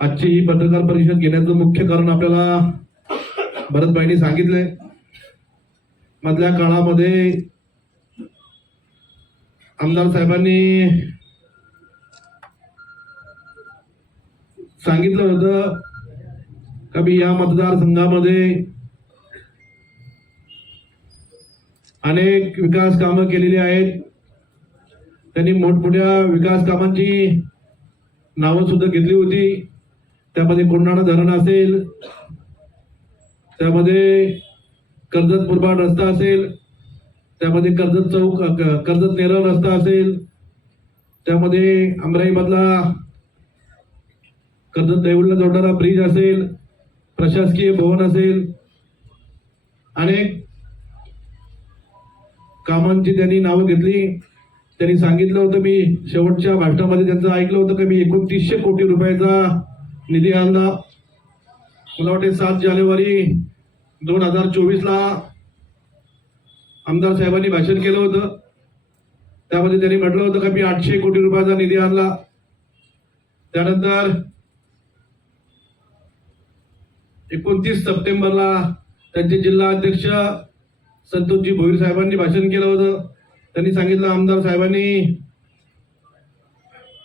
आजची ही पत्रकार परिषद घेण्याचं मुख्य कारण आपल्याला भरतभाईंनी सांगितलंय. मधल्या काळामध्ये आमदार साहेबांनी सांगितलं होतं का मी या मतदारसंघामध्ये अनेक विकास कामं केलेली आहेत. त्यांनी मोठमोठ्या विकास कामांची नावं सुद्धा घेतली होती. त्यामध्ये कोंढाणा धरण असेल त्यामध्ये कर्जत मुरबाड रस्ता असेल त्यामध्ये कर्जत चौक कर्जत नेरळ रस्ता असेल त्यामध्ये अमराईमधला कर्जत देऊळला जोडणारा ब्रिज असेल प्रशासकीय भवन असेल अनेक कामांची त्यांनी नावं घेतली. त्यांनी सांगितलं होतं मी शेवटच्या भाषणामध्ये त्यांचं ऐकलं होतं की मी एकोणतीसशे कोटी रुपयाचा निधी आणला मला वाटते सात जानेवारी दोन हजार चोवीसला आमदार साहेबांनी भाषण केलं होतं. त्यामध्ये त्यांनी म्हटलं होतं का मी आठशे कोटी रुपयाचा निधी आणला. त्यानंतर एकोणतीस सप्टेंबरला त्यांचे जिल्हा अध्यक्ष संतोषजी भोईर साहेबांनी भाषण केलं होतं. त्यांनी सांगितलं आमदार साहेबांनी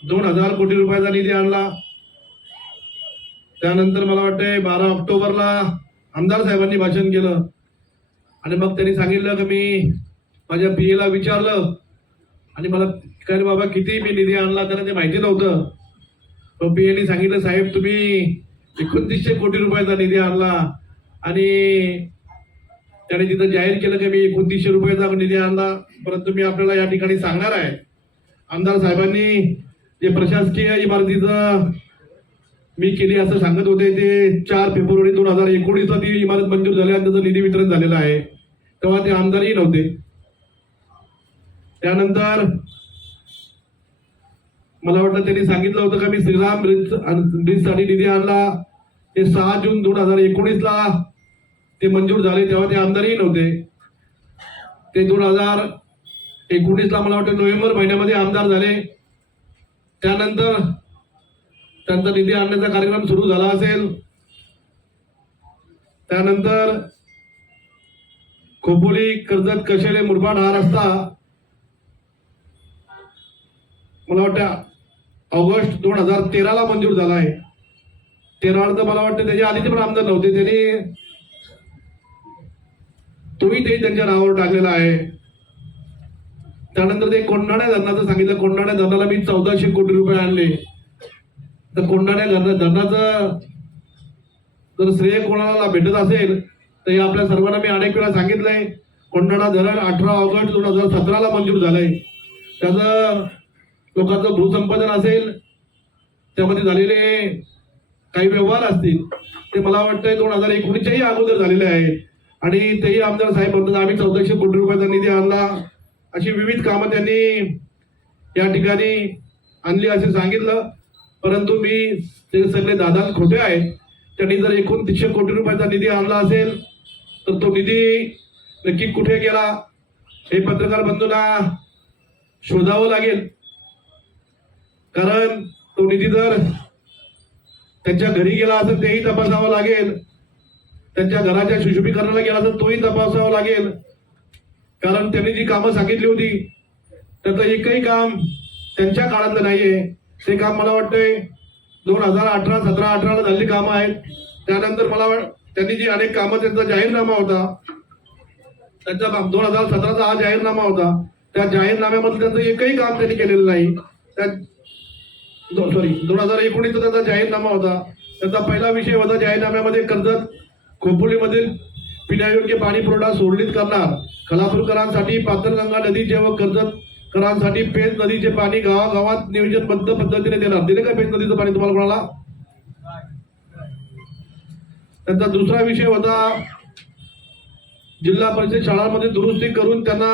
दोन हजार कोटी रुपयाचा निधी आणला. त्यानंतर मला वाटतंय बारा ऑक्टोबरला आमदार साहेबांनी भाषण केलं. आणि मग त्यांनी सांगितलं की मी माझ्या पी एला विचारलं. आणि मला काय बाबा किती मी निधी आणला त्यांना ते माहिती नव्हतं. तो पी एनी सांगितलं साहेब तुम्ही एकोणतीसशे कोटी रुपयाचा निधी आणला. आणि त्याने तिथं जाहीर केलं की मी एकोणतीसशे रुपयाचा निधी आणला. परंतु मी आपल्याला या ठिकाणी सांगणार आहे. आमदार साहेबांनी जे प्रशासकीय इमारतीचं मी केली असं सांगत होते ते चार फेब्रुवारी दोन हजार एकोणीसला ती इमारत मंजूर झाली आणि त्याचं निधी वितरण झालेलं आहे. तेव्हा ते आमदारही नव्हते. त्यानंतर मला वाटतं त्यांनी सांगितलं होतं का मी श्रीराम ब्रिज ब्रिजसाठी निधी आणला. ते सहा जून दोन हजार एकोणीसला ते मंजूर झाले तेव्हा ते आमदारही नव्हते. ते दोन हजार एकोणीसला मला वाटतं नोव्हेंबर महिन्यामध्ये आमदार झाले. त्यानंतर त्यांचा निधी आणण्याचा कार्यक्रम सुरू झाला असेल. त्यानंतर खोपोली कर्जत कशेले मुरबाड हा रस्ता मला वाटतं ऑगस्ट दोन हजार तेराला मंजूर झाला आहे. तेरा तर मला वाटतं त्याच्या आधीचे पण आमदार नव्हते. त्यांनी तोही ते त्यांच्या नावावर टाकलेला आहे. त्यानंतर ते कोंढाण्या धरणाचं सांगितलं. कोंढाण्या धरणाला मी चौदाशे कोटी रुपये आणले. तर कोंढाण्या धरण धरणाचं जर श्रेय कोणाला भेटत असेल तर हे आपल्या सर्वांना मी अनेक वेळा सांगितलंय. कोंढाणा धरण अठरा ऑगस्ट दोन हजार सतराला मंजूर झालंय. त्याचं लोकांचं भूसंपादन असेल त्यामध्ये झालेले काही व्यवहार असतील ते मला वाटतंय दोन हजार एकोणीसच्याही अगोदर झालेले आहेत. आणि तेही आमदार साहेब म्हणतात आम्ही चौदाशे कोटी रुपयाचा निधी आणला. अशी विविध कामं त्यांनी या ठिकाणी आणली असे सांगितलं. परंतु मी ते सगळे दादा खोटे आहेत त्यांनी जर एकोणतीसशे कोटी रुपयाचा निधी आणला असेल तर तो निधी नक्की कुठे गेला? हे पत्रकार बंधूंना शोधावं लागेल. कारण तो निधी जर त्यांच्या घरी गेला असेल तेही तपासावं लागेल. त्यांच्या घराच्या सुशोभीकरणाला गेला तर तोही तपासावा लागेल. कारण त्यांनी जी कामं सांगितली होती त्याचं एकही काम त्यांच्या काळातलं नाहीये. ते काम मला वाटतंय दोन हजार अठरा सतरा अठराला झालेली कामं आहेत. त्यानंतर मला वाट- त्यांनी जी अनेक कामं त्यांचा जाहीरनामा होता. त्यांचा दोन हजार सतराचा हा जाहीरनामा होता. त्या जाहीरनाम्यामध्ये त्यांचं एकही काम त्यांनी केलेलं नाही. त्या सॉरी दोन हजार एकोणीसचा त्यांचा जाहीरनामा होता. त्यांचा पहिला विषय होता जाहीरनाम्यामध्ये कर्जत खोपोलीमधील पिण्यायोग्य पाणी पुरवठा सुरळीत करणार. खलापूरकरांसाठी पातळगंगा नदीचे व कर्जत करांसाठी पेज नदीचे पाणी गावागावात नियोजनबद्ध पद्धतीने देणार. दिले का पेज नदीचं पाणी तुम्हाला कोणाला? त्यांचा दुसरा विषय होता जिल्हा परिषद शाळांमध्ये दुरुस्ती करून त्यांना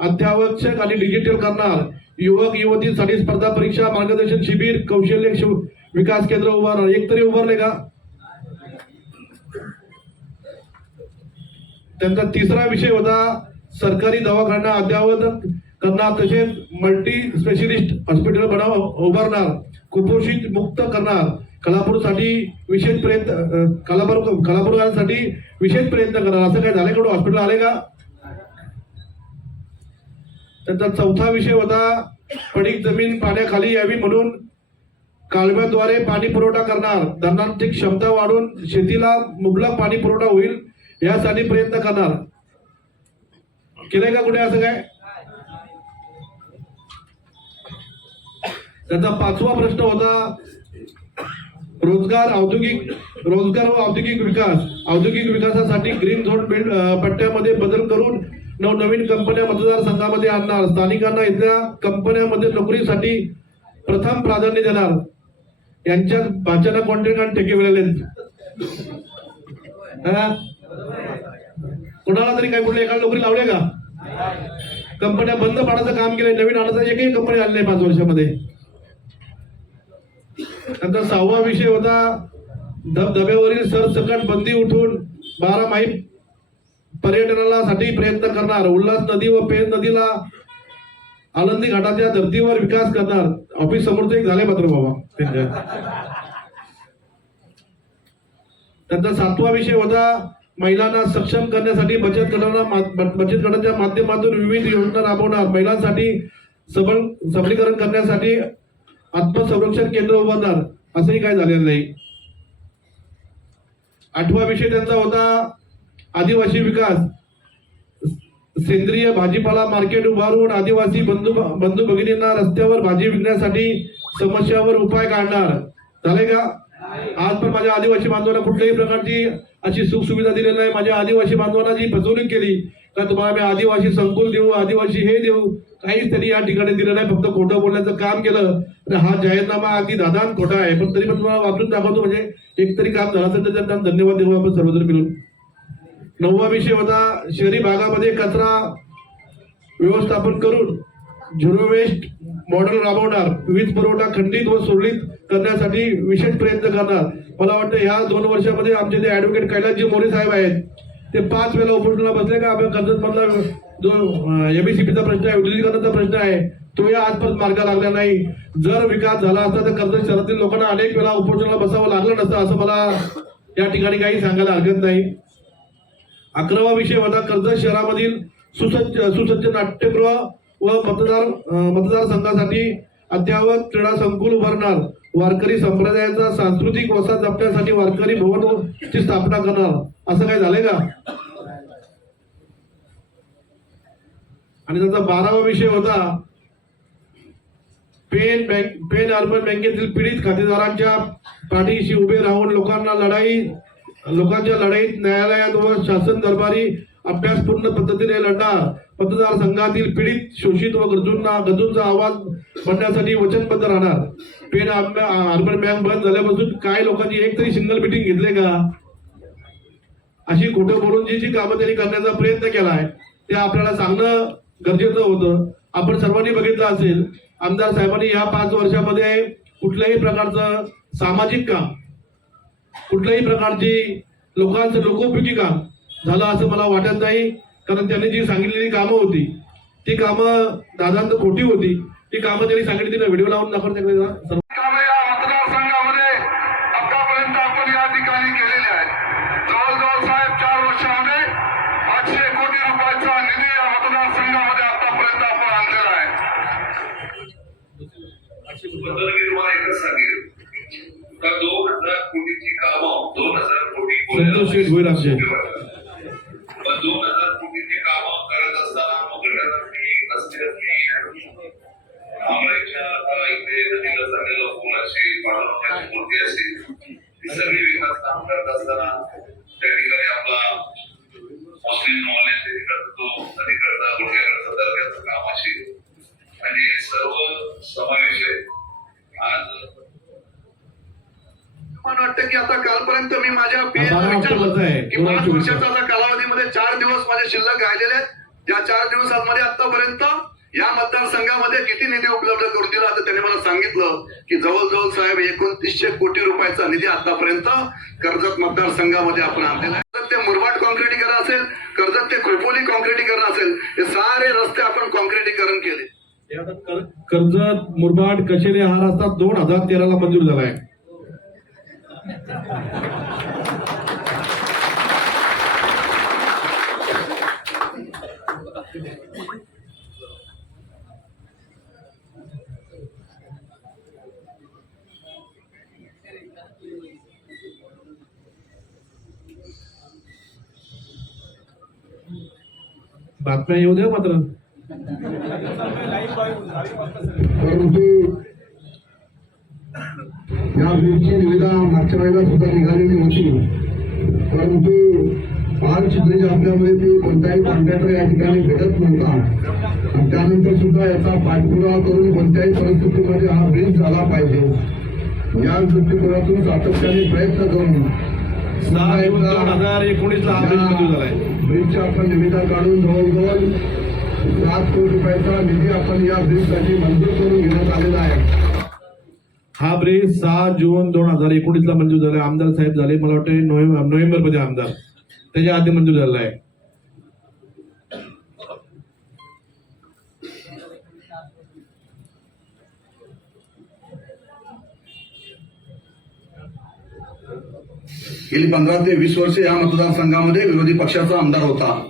अत्यावश्यक आणि डिजिटल करणार. युवक युवतींसाठी स्पर्धा परीक्षा मार्गदर्शन शिबिर कौशल्य विकास केंद्र उभारणार एक तरी उभारले का? त्यांचा तिसरा विषय होता सरकारी दवाखाना अद्यावत करणार तसेच मल्टी स्पेशलिस्ट हॉस्पिटल बनाव उभारणार कुपोषित मुक्त करणार. कलापूरसाठी विशेष प्रयत्न कलापूर कलापूरसाठी विशेष प्रयत्न करणार. असं काय झालं कडून हॉस्पिटल आले का? त्यांचा चौथा विषय होता पडीक जमीन पाण्याखाली यावी म्हणून कालव्याद्वारे पाणी पुरवठा करणार. धरणांची क्षमता वाढून शेतीला मुबलक पाणी पुरवठा होईल यासाठी प्रयत्न करणार. केलंय का कुठे असं काय? त्याचा पाचवा प्रश्न होता रोजगार औद्योगिक रोजगार व औद्योगिक विकास. औद्योगिक विकासासाठी ग्रीन झोन पट्ट्यामध्ये बदल करून नवनवीन कंपन्या मतदारसंघामध्ये आणणार. स्थानिकांना इथल्या कंपन्यामध्ये नोकरीसाठी प्रथम प्राधान्य देणार. यांच्या भाच्याला कॉन्ट्रॅक्ट आणि ठेके मिळाले कुणाला तरी काय कुठल्या एका नोकरी लावले का? कंपन्या बंद पाडायचं काम केलंय. नवीन आणायचं एकही कंपनी आली नाही पाच वर्षामध्ये. नंतर सहावा विषय होता धबधब्यावरील सरसकट बंदी उठून बारा माही पर्यटनाला साठी प्रयत्न करणार. उल्हास नदी व पेन नदीला आनंदी घाटाच्या धर्तीवर विकास करणार. ऑफिस समोरचं एक झाले मात्र बाबा. त्यांच्या. त्यांचा सातवा विषय होता महिलांना सक्षम करण्यासाठी बचत गटांना बचत गटाच्या माध्यमातून विविध योजना राबवणार. महिलांसाठी सबल सबलीकरण करण्यासाठी आत्मसंरक्षण केंद्र उभारणार असंही काय झालेलं नाही. आठवा विषय त्यांचा होता आदिवासी विकास. सेंद्रिय भाजीपाला मार्केट उभारून आदिवासी बंधू बंधू भगिनींना रस्त्यावर भाजी विकण्यासाठी समस्यावर उपाय काढणार. झाले का? आज पण माझ्या आदिवासी बांधवांना कुठल्याही प्रकारची अशी सुख सुविधा दिलेली नाही. माझ्या आदिवासी बांधवांना जी फसवणूक केली का तुम्हाला मी आदिवासी संकुल देऊ आदिवासी हे देऊ. काहीच त्यांनी या ठिकाणी दिलं नाही फक्त खोटं बोलण्याचं काम केलं. आणि हा जाहीरनामा अगदी दादान खोटा आहे. पण तरी पण तुम्हाला वापरून दाखवतो म्हणजे एक तरी काम झालं असेल तर त्यांना धन्यवाद देऊ आपण सर्वजण मिळून. नववा विषय होता शहरी भागामध्ये कचरा व्यवस्थापन करून झिरो वेस्ट मॉडेल राबवणार. वीज पुरवठा खंडित व सुरळीत करण्यासाठी विशेष प्रयत्न करणार. मला वाटतं ह्या दोन वर्षामध्ये आमचे ते ऍडव्होकेट कैलासजी मोरे साहेब आहेत. ते पाच वेळा उपोषणाला बसले का? आपल्या कर्जत मधला जो एमएससीपीचा प्रश्न आहे उद्योगीकरणाचा प्रश्न आहे तो या आजपर्यंत मार्गा लागला नाही. जर विकास झाला असता तर कर्जत शहरातील लोकांना अनेक वेळा उपोषणाला बसावं लागलं नसतं असं मला या ठिकाणी काही सांगायला हरकत नाही. अकरावा विषय होता कर्जत शहरामधील सुसज्ज सुसज्ज नाट्यगृह व मतदार मतदारसंघासाठी अद्ययावत क्रीडा संकुल उभारणार. वारकरी संप्रदायाचा सांस्कृतिक वसा जपण्यासाठी वारकरी भवन ची स्थापना करणार. असं काय झालंय का? आणि त्याचा बारावा विषय होता पेन बँक पेन अर्बन बँकेतील पीडित खातेदारांच्या पाठीशी उभे राहून लोकांना लढाई लोकांच्या लढाईत न्यायालयात व शासन दरबारी अभ्यासपूर्ण पद्धतीने लढणार. मतदारसंघातील पीडित शोषित व गरजूंना गरजूंचा आवाज बनण्यासाठी वचनबद्ध राहणार. पेन अर्बन बँक बंद झाल्यापासून काही लोकांची एक तरी सिंगल मिटिंग घेतले का? अशी खोटं बोलून जी जी कामं त्यांनी करण्याचा प्रयत्न केलाय ते आपल्याला सांगणं गरजेचं होतं. आपण सर्वांनी बघितलं असेल आमदार साहेबांनी या पाच वर्षामध्ये कुठल्याही प्रकारचं सामाजिक काम कुठल्याही प्रकारची लोकांचं लोकोपयोगी काम झालं असं मला वाटत नाही कारण त्यांनी जी सांगितलेली कामं होती ती कामं दादांत खोटी होती. ती कामं त्यांनी सांगितली ना व्हिडिओ लावून दाखवून त्यांनी सर्व कामे या मतदारसंघामध्ये आतापर्यंत आपण या करत त्या ठिकाणी आपला. मुस्लिम मॉलेज तिकडचा तो नदीकडचा गुडघ्याकडचा दर्ग्याचं काम असेल आणि सर्व समावेश आज मला वाटतं की आता कालपर्यंत मी माझ्या विचारलं की पाच हजार चोवीसचा. वर्षाचा कालावधीमध्ये चार दिवस माझे शिल्लक राहिलेले आहेत. या चार दिवसांमध्ये आतापर्यंत या मतदारसंघामध्ये किती निधी उपलब्ध करून दिला? तर त्यांनी मला सांगितलं की जवळजवळ साहेब एकोणतीसशे कोटी रुपयाचा निधी आतापर्यंत कर्जत मतदारसंघामध्ये आपण आणलेला आहे. तर ते मुरबाड कॉन्क्रिटीकरण असेल कर्जत ते खोपोली कॉन्क्रिटीकरण असेल हे सारे रस्ते आपण कॉन्क्रिटीकरण केले. कर्जत मुरबाड कशेले हा रस्ता दोन हजार तेराला मंजूर झालाय बातम्या येऊ द्या मात्र. परंतु या ब्रिजची निविदा मागच्या वेळेला सुद्धा निघालेली होती परंतु पाच ब्रिज असल्यामुळे ती कोणताही कॉन्ट्रॅक्टर या ठिकाणी भेटत नव्हता. आणि त्यानंतर सुद्धा याचा पाठपुरावा करून कोणत्याही परिस्थितीमध्ये हा ब्रिज झाला पाहिजे. या दृष्टिकोनातून सातत्याने प्रयत्न करून सहा जून दोन हजार एकोणीसला हा बिल मंजूर ब्रिजच्या आपण निविदा काढून जवळजवळ सात कोटी रुपयाचा निधी आपण या ब्रिजसाठी मंजूर करून घेण्यात आलेला आहे हा ब्रिज सहा जून दोन हजार एकोणीसला मंजूर झाला. आमदार साहेब झाले. मला वाटतं नोव्हेंबर नोव्हेंबरमध्ये आमदार. त्याच्या आधी मंजूर झालेला आहे. गेली पंधरा ते वीस वर्ष या मतदारसंघामध्ये विरोधी पक्षाचा आमदार होता.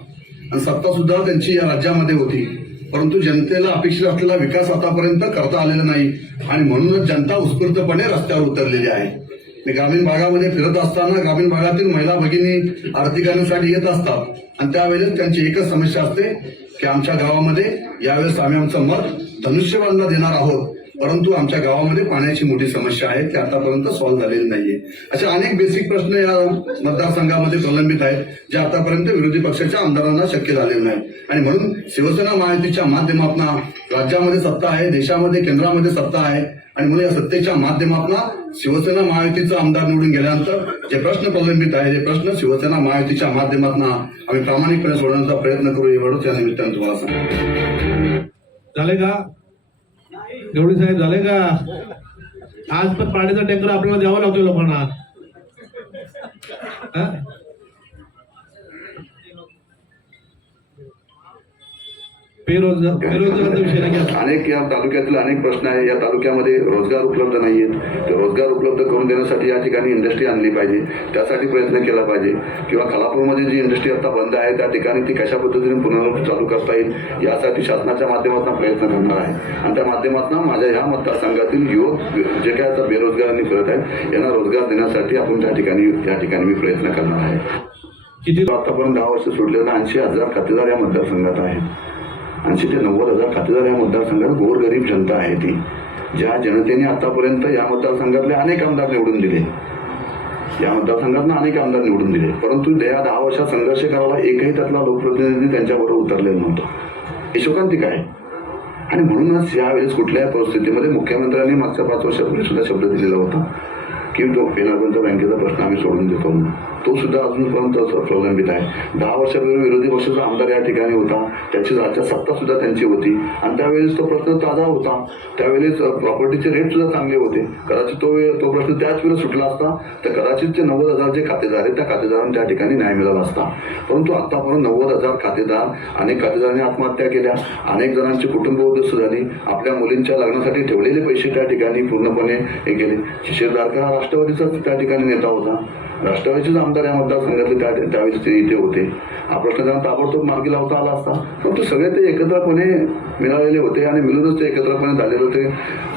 आणि सत्ता सुद्धा त्यांची या राज्यामध्ये होती. परंतु जनतेला अपेक्षित असलेला विकास आतापर्यंत करता आलेला नाही. आणि म्हणूनच जनता उत्स्फूर्तपणे रस्त्यावर उतरलेली आहे. मी ग्रामीण भागामध्ये फिरत असताना ग्रामीण भागातील महिला भगिनी आरती करण्यासाठी येत असतात. आणि त्यावेळेस त्यांची एकच समस्या असते की आमच्या गावामध्ये यावेळेस आम्ही आमचं मत धनुष्यबाणला देणार आहोत. परंतु आमच्या गावामध्ये पाण्याची मोठी समस्या आहे ती आतापर्यंत सॉल्व्ह झालेली नाहीये. असे अनेक बेसिक प्रश्न या मतदारसंघामध्ये प्रलंबित आहेत जे आतापर्यंत विरोधी पक्षाच्या आमदारांना शक्य झालेले नाही आणि म्हणून शिवसेना महायुतीच्या माध्यमातून राज्यामध्ये सत्ता आहे देशामध्ये केंद्रामध्ये सत्ता आहे आणि म्हणून या सत्तेच्या माध्यमातून शिवसेना महायुतीचा आमदार निवडून गेल्यानंतर जे प्रश्न प्रलंबित आहे ते प्रश्न शिवसेना महायुतीच्या माध्यमातून आम्ही प्रामाणिकपणे सोडवण्याचा प्रयत्न करू एवढंच या निमित्तानं तुम्हाला सांगतो. झाले का? एवढी साहेब झाले का? आज पण पाण्याचा टँकर आपल्याला द्यावा लागतोय लोकांना हा? बेरोजगार बेरोजगाराचा विषय नाही घ्या. अनेक या तालुक्यातील अनेक प्रश्न आहे. या तालुक्यामध्ये रोजगार उपलब्ध नाहीयेत. ते रोजगार उपलब्ध करून देण्यासाठी या ठिकाणी इंडस्ट्री आणली पाहिजे. त्यासाठी प्रयत्न केला पाहिजे. किंवा खालापूरमध्ये जी इंडस्ट्री आता बंद आहे त्या ठिकाणी ती कशा पद्धतीने पुनर्वसन चालू करता येईल यासाठी शासनाच्या माध्यमातून प्रयत्न करणार आहे. आणि त्या माध्यमातून माझ्या ह्या मतदारसंघातील युवक जे काय आता बेरोजगारांनी फिरत आहेत यांना रोजगार देण्यासाठी आपण त्या ठिकाणी त्या ठिकाणी मी प्रयत्न करणार आहे. किती आतापर्यंत दहा वर्ष सोडलेला ऐंशी हजार खातेदार या मतदारसंघात आहेत. ऐंशी ते नव्वद हजार खातेदार या मतदारसंघात गोरगरीब जनता आहे ती ज्या जनतेने आतापर्यंत या मतदारसंघातले अनेक आमदार निवडून दिले. या मतदारसंघातनं अनेक आमदार निवडून दिले. परंतु या दहा वर्षात संघर्ष करायला एकही त्यातला लोकप्रतिनिधी त्यांच्याबरोबर उतरलेला नव्हता. हे शोकांतिक आहे आणि म्हणूनच यावेळेस कुठल्याही परिस्थितीमध्ये मुख्यमंत्र्यांनी मागच्या पाच वर्षापूर्वी सुद्धा शब्द दिलेला होता की तो पेनागंज बँकेचा प्रश्न आम्ही सोडून देतो म्हणून. तो सुद्धा अजूनपर्यंत प्रलंबित आहे. दहा वर्षापूर्वी विरोधी पक्षाचा आमदार या ठिकाणी होता. त्याची राज्यात सत्ता सुद्धा त्यांची होती. आणि त्यावेळेस तो प्रश्न ताजा होता. त्यावेळेस प्रॉपर्टीचे रेट सुद्धा चांगले होते. कदाचित तो वेळ तो प्रश्न त्याच वेळेस सुटला असता तर कदाचित ते नव्वद हजार जे खातेदार आहेत त्या खातेदारांना त्या ठिकाणी न्याय मिळाला असता. परंतु आतापर्यंत नव्वद हजार खातेदार अनेक खातेदारांनी आत्महत्या केल्या. अनेक जणांची कुटुंब उद्ध्वस्त झाली. आपल्या मुलींच्या लग्नासाठी ठेवलेले पैसे त्या ठिकाणी पूर्णपणे हे केले. शिशिरदारकर हा राष्ट्रवादीचाच त्या ठिकाणी नेता होता. राष्ट्रवादीचेच आमदार या मतदारसंघातले त्या त्यावेळेस ते इथे होते. हा प्रश्न त्यांना ताबडतोब मार्गी लावता आला असता. परंतु सगळे ते एकत्रपणे मिळालेले होते आणि मिळूनच ते एकत्रपणे झालेले होते.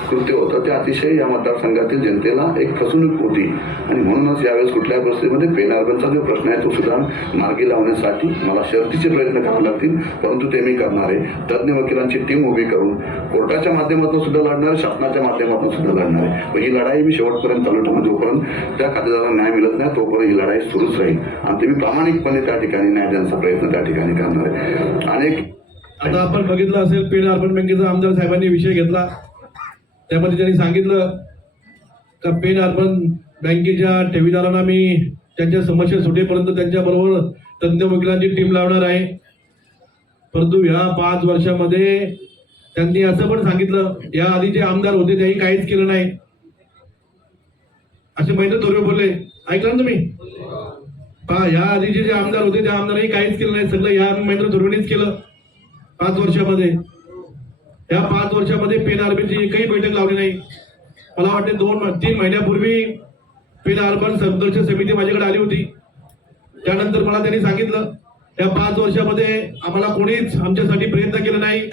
कृत्य होतं. ते अतिशय या मतदारसंघातील जनतेला एक फसवणूक होती. आणि म्हणूनच यावेळेस कुठल्याही परिस्थितीमध्ये पेनार्बनचा जो प्रश्न आहे तो सुद्धा मार्गी लावण्यासाठी मला शर्तीचे प्रयत्न करावे लागतील. परंतु ते मी करणार आहे. तज्ज्ञ वकिलांची टीम उभी करून कोर्टाच्या माध्यमातून सुद्धा लढणार आहे. शासनाच्या माध्यमातून सुद्धा लढणार आहे. ही लढाई मी शेवटपर्यंत चालू ठेवून जोपर्यंत त्या खातेदारांना न्याय मिळत नाही तोपर्यंत ही लढाई सुरूच राहील. आणि ते मी प्रामाणिकपणे त्या ठिकाणी न्याय देण्याचा प्रयत्न त्या ठिकाणी करणार आहे. अनेक आता आपण बघितलं असेल पेन अर्बन बँकेचा आमदार साहेबांनी विषय घेतला. त्यामध्ये त्यांनी सांगितलं का पेन अर्बन बँकेच्या ठेवीदारांना मी त्यांच्या समस्या सुटेपर्यंत त्यांच्याबरोबर तज्ज्ञ वकिलांची टीम लावणार आहे. परंतु ह्या पाच वर्षामध्ये त्यांनी असं पण सांगितलं या आधी जे आमदार होते त्यांनी काहीच केलं नाही. असे महिने तोरवे बोलले. ऐकलं ना तुम्ही? पहा या आधीचे जे आमदार होते त्या आमदारांनी काहीच केलं नाही. सगळं या महेंद्र तोरवेनीच केलं. पाच वर्षामध्ये. या पाच वर्षामध्ये पेन आर्मीची एकही बैठक लावली नाही. मला वाटते दोन तीन महिन्यापूर्वी पेन अर्बन संघर्ष समिती माझ्याकडे आली होती. त्यानंतर मला त्यांनी सांगितलं या पाच वर्षामध्ये आम्हाला कोणीच आमच्यासाठी प्रयत्न केला नाही.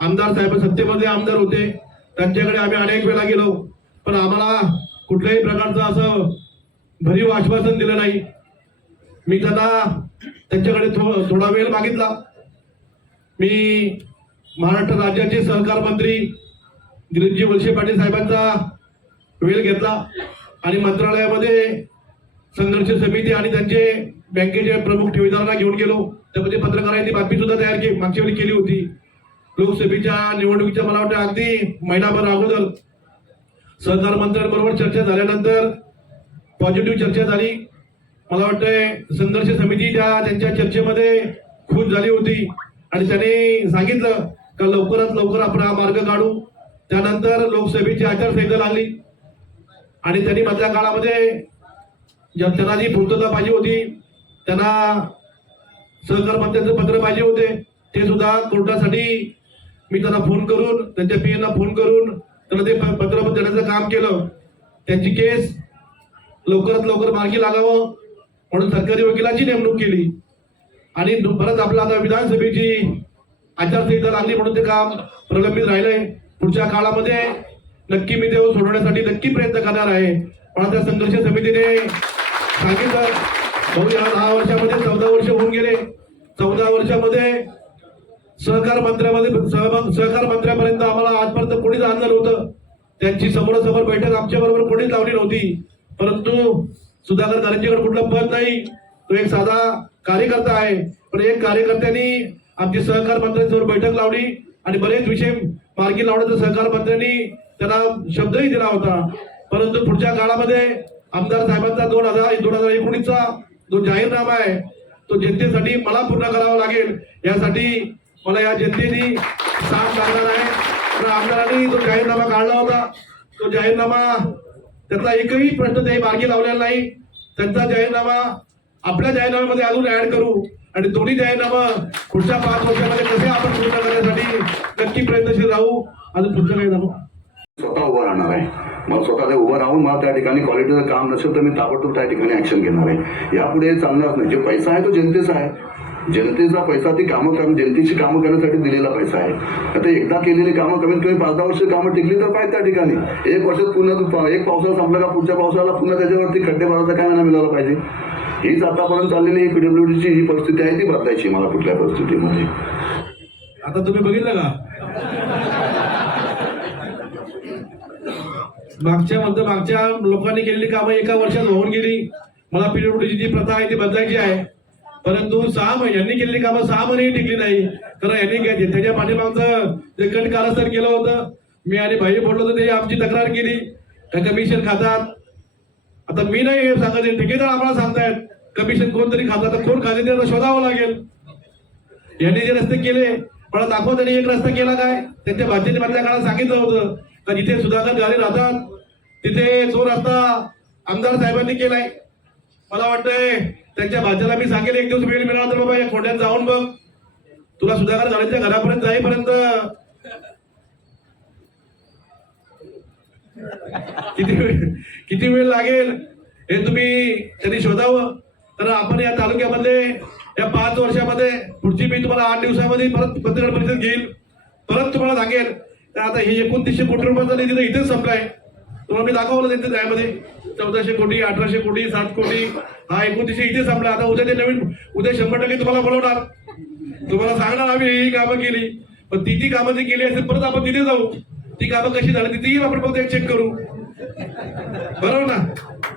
आमदार साहेब सत्तेमध्ये आमदार होते. त्यांच्याकडे आम्ही अनेक वेळा गेलो. पण आम्हाला कुठल्याही प्रकारचं असं भरीव आश्वासन दिलं नाही. मी त्यांना त्यांच्याकडे थो थोडा वेळ मागितला. मी महाराष्ट्र राज्याचे सहकार मंत्री दिलीपजी वळसे पाटील साहेबांचा वेळ घेतला आणि मंत्रालयामध्ये संघर्ष समिती आणि त्यांचे बँकेचे प्रमुख ठेवीदारांना घेऊन गेलो. त्यामध्ये पत्रकारांनी बातमी सुद्धा तयार केली मागच्या वेळी केली होती. लोकसभेच्या निवडणुकीच्या मला वाटतं अगदी महिनाभर अगोदर सहकार मंत्र्यांबरोबर चर्चा झाल्यानंतर पॉझिटिव्ह चर्चा झाली. मला वाटतंय संघर्ष समिती त्या त्यांच्या चर्चेमध्ये खुश झाली होती. आणि त्याने सांगितलं का लवकरात लवकर आपण हा मार्ग काढू. त्यानंतर लोकसभेची आचारसंहिता लागली. आणि त्यांनी मधल्या काळामध्ये त्यांना जी पूर्तता पाहिजे होती त्यांना सहकार मंत्र्यांचं पत्र पाहिजे होते ते सुद्धा कोर्टासाठी मी त्यांना फोन करून त्यांच्या पी फोन करून त्यांना ते प- पत्र देण्याचं काम केलं. त्यांची केस लवकरात लवकर मार्गी लागावं म्हणून सरकारी वकिलाची नेमणूक केली. आणि दु- परत आपलं आता विधानसभेची आचारसंहिता लागली म्हणून ते काम प्रलंबित राहिलंय. पुढच्या काळामध्ये नक्की मी ते सोडवण्यासाठी नक्की प्रयत्न करणार आहे. पण त्या संघर्ष समितीने सांगितलं भाऊ या दहा वर्षामध्ये चौदा वर्ष होऊन गेले. चौदा वर्षामध्ये सहकार मंत्र्यामध्ये सहभाग सहकार मंत्र्यापर्यंत आम्हाला आजपर्यंत कोणीच आणलं नव्हतं. त्यांची समोरासमोर बैठक आमच्या बरोबर कोणीच लावली नव्हती. परंतु सुधाकर कारंजेकडे कुठलं पद नाही. तो एक साधा कार्यकर्ता आहे. पण एक कार्यकर्त्यांनी आमची सहकार मंत्र्यांसमोर बैठक लावली आणि बरेच विषय मार्गी लावण्याचा सहकार मंत्र्यांनी त्यांना शब्दही दिला होता. परंतु पुढच्या काळामध्ये आमदार साहेबांचा दोन हजार दोन हजार एकोणीसचा जो जाहीरनामा आहे तो जनतेसाठी मला पूर्ण करावा लागेल. यासाठी मला या जनतेने साथ लागणार आहे. तर आमदारांनी जो जाहीरनामा काढला होता तो जाहीरनामा त्यातला एकही प्रश्न ते मार्गी लावलेला नाही. त्यांचा जाहीरनामा आपल्या जाहीरनाम्यामध्ये अजून ऍड करू. आणि दोन्ही जाहीरनामा पुढच्या पाच वर्षामध्ये कसे आपण पूर्ण करण्यासाठी नक्की प्रयत्नशील राहू. अजून पुढचं काही जाणू स्वतः उभं राहणार आहे. मग स्वतः उभं राहून मला त्या ठिकाणी क्वालिटीचं काम नसेल तर मी ताबडतोब त्या ठिकाणी ऍक्शन घेणार आहे. यापुढे चांगलाच नाही. जे पैसा आहे तो जनतेचा आहे. जनतेचा पैसा ती कामं काम जनतेची कामं करण्यासाठी दिलेला पैसा आहे. आता एकदा केलेली कामं कमीत कमी पाच दहा वर्ष कामं टिकली तर पाहिजे त्या ठिकाणी? एक वर्षात पुन्हा एक पावसाळा संपला का पुढच्या पावसाला पुन्हा त्याच्यावरती खड्डे भरायचा काय नाही मिळाला पाहिजे? हीच आतापर्यंत चाललेली ही पीडब्ल्यूडीची ही परिस्थिती आहे ती बदलायची मला कुठल्या परिस्थितीमध्ये. आता तुम्ही बघितलं का? मागच्या मध्ये मागच्या लोकांनी केलेली कामं एका वर्षात होऊन गेली. मला पीडब्ल्यूडीची जी प्रथा आहे ती बदलायची आहे. परंतु सहा यांनी केलेली कामं सहा महिने टिकली नाही. कारण यांनी काय- त्याच्या पाठीमागचं जे कट कारस्थान केलं होतं मी आणि भाई बोललो होतो ते आमची तक्रार केली. त्या कमिशन खातात आता मी नाही हे सांगत आहे, ठेकेदार आम्हाला सांगतायत कमिशन कोणतरी खातात तर कोण खाते ते शोधावं लागेल. यांनी जे रस्ते केले मला दाखव त्यांनी एक रस्ता केला काय? त्यांच्या भाजपने मधल्या काळात सांगितलं होतं. का जिथे सुधाकर गाडी राहतात तिथे जो रस्ता आमदार साहेबांनी केलाय. मला वाटतंय त्यांच्या भाच्याला मी सांगेल एक दिवस वेळ मिळाला तर बाबा या खोड्यात जाऊन बघ. तुला सुधाकर झालेच्या घरापर्यंत जाईपर्यंत. किती वेळ किती वेळ लागेल? हे तुम्ही त्यांनी शोधावं. तर आपण या तालुक्यामध्ये या पाच वर्षामध्ये पुढची मी तुम्हाला आठ दिवसामध्ये परत पत्रकार परिषद घेईल. परत तुम्हाला सांगेल. तर आता हे एकोणतीसशे कोटी रुपयाचा निधी तर इथेच संपलाय. तुम्हाला मी दाखवलं त्यांचं त्यामध्ये. चौदाशे कोटी अठराशे कोटी सात कोटी. हा एकोणतीसशे इथे संपला. आता उद्या ते नवीन उद्या शंभर टक्के तुम्हाला बोलवणार. तुम्हाला सांगणार आम्ही ही कामं केली. पण ती ती कामं जी केली असेल परत आपण तिथे जाऊ. ती कामं कशी झाली तिथेही आपण फक्त एक चेक करू. बरोबर ना?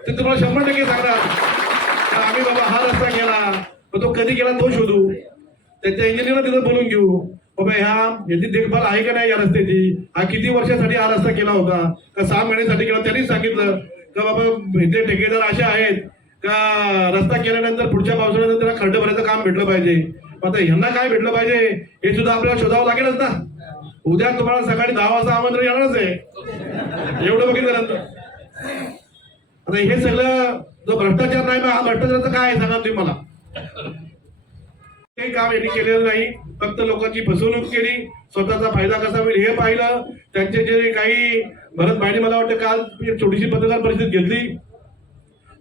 ते तुम्हाला शंभर टक्के सांगणार. का आम्ही बाबा हा रस्ता केला. पण तो कधी गेला तो शोधू. त्याच्या इंजिनिअरला तिथं बोलून घेऊ. हो बाबा ह्या याची देखभाल आहे का नाही या रस्त्याची? हा किती वर्षासाठी हा रस्ता केला होता? का सहा महिन्यासाठी केला? त्यांनीच सांगितलं. का बाबा इथे ठेकेदार असे आहेत का रस्ता केल्यानंतर पुढच्या पावसाळ्यानंतर त्याला खड्डे भरायचं काम भेटलं पाहिजे? आता ह्यांना काय भेटलं पाहिजे? हे सुद्धा आपल्याला शोधावं लागेलच ना. उद्या तुम्हाला सकाळी दहा वाजता आमंत्रण येणारच आहे. एवढं बघितल्यानंतर आता हे सगळं जो भ्रष्टाचार नाही हा भ्रष्टाचाराचं काय सांगा तुम्ही मला. काही काम यांनी केलेलं नाही. फक्त लोकांची फसवणूक केली. स्वतःचा फायदा कसा होईल हे पाहिलं. त्यांचे जे काही भरत भाईने मला वाटतं काल एक छोटीशी पत्रकार परिषद घेतली.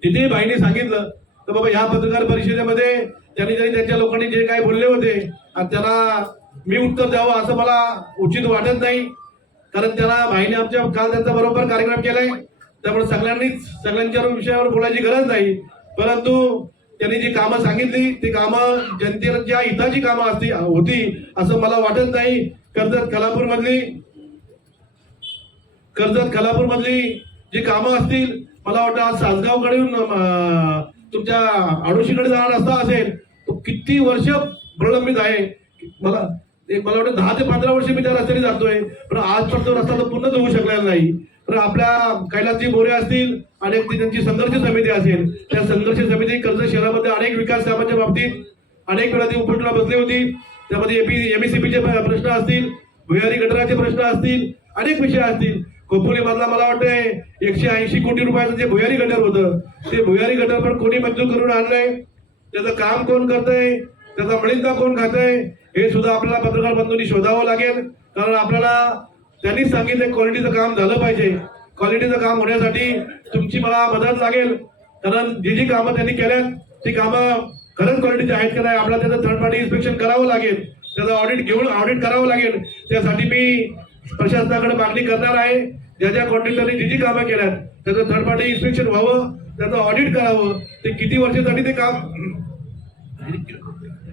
तिथेही भाईने सांगितलं तर बाबा ह्या पत्रकार परिषदेमध्ये त्यांनी जरी त्यांच्या लोकांनी जे काही बोलले होते आणि त्यांना मी उत्तर द्यावं असं मला उचित वाटत नाही. कारण त्याला भाईने आमच्या काल त्यांचा बरोबर कार्यक्रम केलाय. त्यामुळे सगळ्यांनीच सगळ्यांच्या विषयावर बोलायची गरज नाही. परंतु त्यांनी जी कामं सांगितली ती कामं जनतेच्या हिताची कामं असती होती असं मला वाटत नाही. कर्जत कलापूर मधली कर्जत कलापूर मधली जी कामं असतील मला वाटतं आज सासगावकडून तुमच्या आडोशीकडे जाणार रस्ता असेल तो किती वर्ष प्रलंबित आहे. मला मला वाटतं दहा ते पंधरा वर्ष मी त्या रस्त्याने जातोय पण आजपर्यंत रस्ता तर पूर्णच होऊ शकलेला नाही. तर आपल्या कैलासजी बोरे असतील अनेक त्यांची संघर्ष समिती असेल त्या संघर्ष समिती कर्जत शहरामध्ये अनेक विकास कामाच्या बाबतीत अनेक वेळा ती उपटला बसली होती. त्यामध्ये एपी एमएससीपीचे प्रश्न असतील भुयारी गटराचे प्रश्न असतील अनेक विषय असतील. खोपोली मधला मला वाटतंय एकशे ऐंशी कोटी रुपयाचं जे भुयारी गटर होतं ते भुयारी गटर पण कोणी मंजूर करून आणलंय? त्याचं काम कोण करतंय? त्याचा मळिंदा कोण खातंय? हे सुद्धा आपल्याला पत्रकार बंधूंनी शोधावं लागेल. कारण आपल्याला त्यांनीच सांगितलं क्वालिटीचं काम झालं पाहिजे. क्वालिटीचं काम होण्यासाठी तुमची मला मदत लागेल. कारण जी जी कामं त्यांनी केल्यात ती कामं खरंच क्वालिटीची आहेत का नाही आपल्याला त्याचं थर्ड पार्टी इन्स्पेक्शन करावं लागेल. त्याचं ऑडिट घेऊन ऑडिट करावं लागेल. त्यासाठी मी प्रशासनाकडे मागणी करणार आहे. ज्या ज्या कॉन्ट्रॅक्टरने जी जी कामं केल्यात त्याचं थर्ड पार्टी इन्स्पेक्शन व्हावं त्याचं ऑडिट करावं. ते किती वर्षासाठी ते काम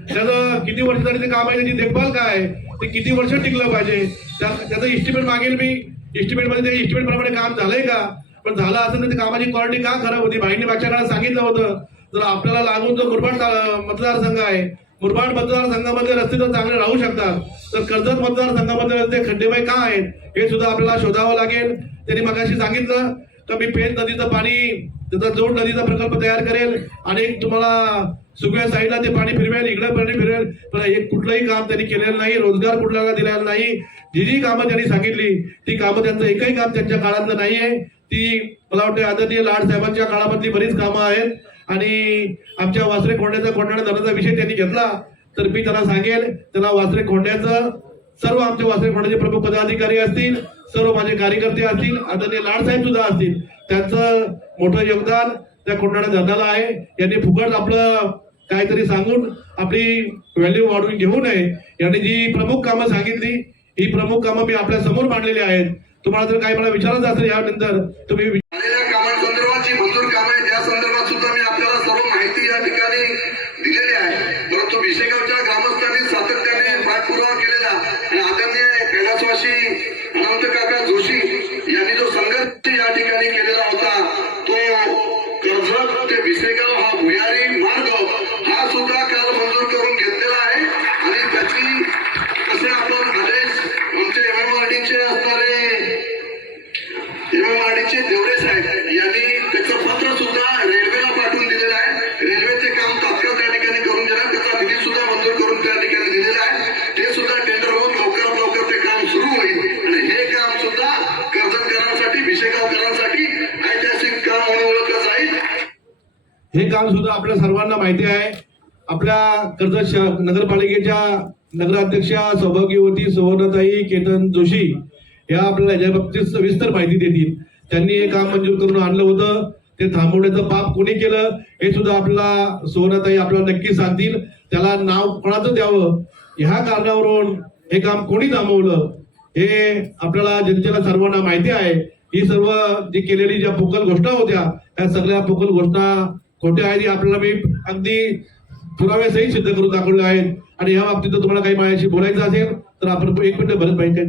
त्याचं किती वर्षासाठी ते काम आहे त्याची देखभाल काय आहे? ते किती वर्ष टिकलं पाहिजे? त्या- त्याचं इस्टिमेट मागेल मी. इस्टिमेटमध्ये ते इस्टिमेट प्रमाणे काम झालंय का? पण झालं असेल तर ते कामाची क्वालिटी का खराब होती? भाईने मागच्या काळात सांगितलं होतं. जर आपल्याला लागून जो मुरबाड मतदारसंघ आहे. मुरबाड मतदारसंघामध्ये रस्ते तर चांगले राहू शकतात. तर कर्जत मतदारसंघामध्ये रस्ते खड्डेबाई का आहेत? हे सुद्धा आपल्याला शोधावं लागेल. त्यांनी मगाशी सांगितलं. तर मी पेन नदीचं पाणी त्याचा जोड नदीचा प्रकल्प तयार करेल आणि तुम्हाला सगळ्या साईडला ते पाणी फिरवेल इकडे पाणी फिरवेल. पण एक कुठलंही काम त्यांनी केलेलं नाही रोजगार कुठल्याला दिलेला नाही. जी जी कामं त्यांनी सांगितली ती कामं त्यांचं एकही काम त्यांच्या काळातलं नाहीये. ती मला वाटतं आदरणीय लाड साहेबांच्या काळामधली बरीच कामं आहेत. आणि आमच्या वासरे खोंड्याचा कोंडाणा धरणाचा विषय त्यांनी घेतला तर मी त्यांना सांगेल त्यांना वासरे खोंड्याचं सर्व आमचे वासरे खोंड्याचे प्रमुख पदाधिकारी असतील सर्व माझे कार्यकर्ते असतील आदरणीय लाड साहेब सुद्धा असतील. त्यांचं मोठं योगदान त्या खोंडाळा दादाला आहे. यांनी फुकट आपलं काहीतरी सांगून आपली व्हॅल्यू वाढवून घेऊ नये. यांनी जी प्रमुख कामं सांगितली ही प्रमुख कामं मी आपल्यासमोर मांडलेली आहेत. तुम्हाला जर काही मला विचारायचं असेल यानंतर तुम्ही हे काम सुद्धा आपल्या सर्वांना माहिती आहे. आपल्या कर्जत शहर नगरपालिकेच्या नगराध्यक्षा सौभाग्यवती सुवर्णताई केतन जोशी या आपल्याला याच्या बाबतीत सविस्तर माहिती देतील. त्यांनी हे काम मंजूर करून आणलं होतं. ते थांबवण्याचं पाप कोणी केलं हे सुद्धा आपल्याला सुवर्णताई आपल्याला नक्की सांगतील. त्याला नाव कोणाचं द्यावं? ह्या कारणावरून हे काम कोणी थांबवलं? हे आपल्याला जनतेला सर्वांना माहिती आहे. ही सर्व जी केलेली ज्या पोकल घोषणा होत्या त्या सगळ्या पोकल घोषणा खोटे आहेत आपल्याला मी अगदी पुराव्यासही सिद्ध करून दाखवले आहेत. आणि या बाबतीत जर तुम्हाला काही माझ्याशी बोलायचं असेल तर आपण एक मिनिट भरत पाहिजे.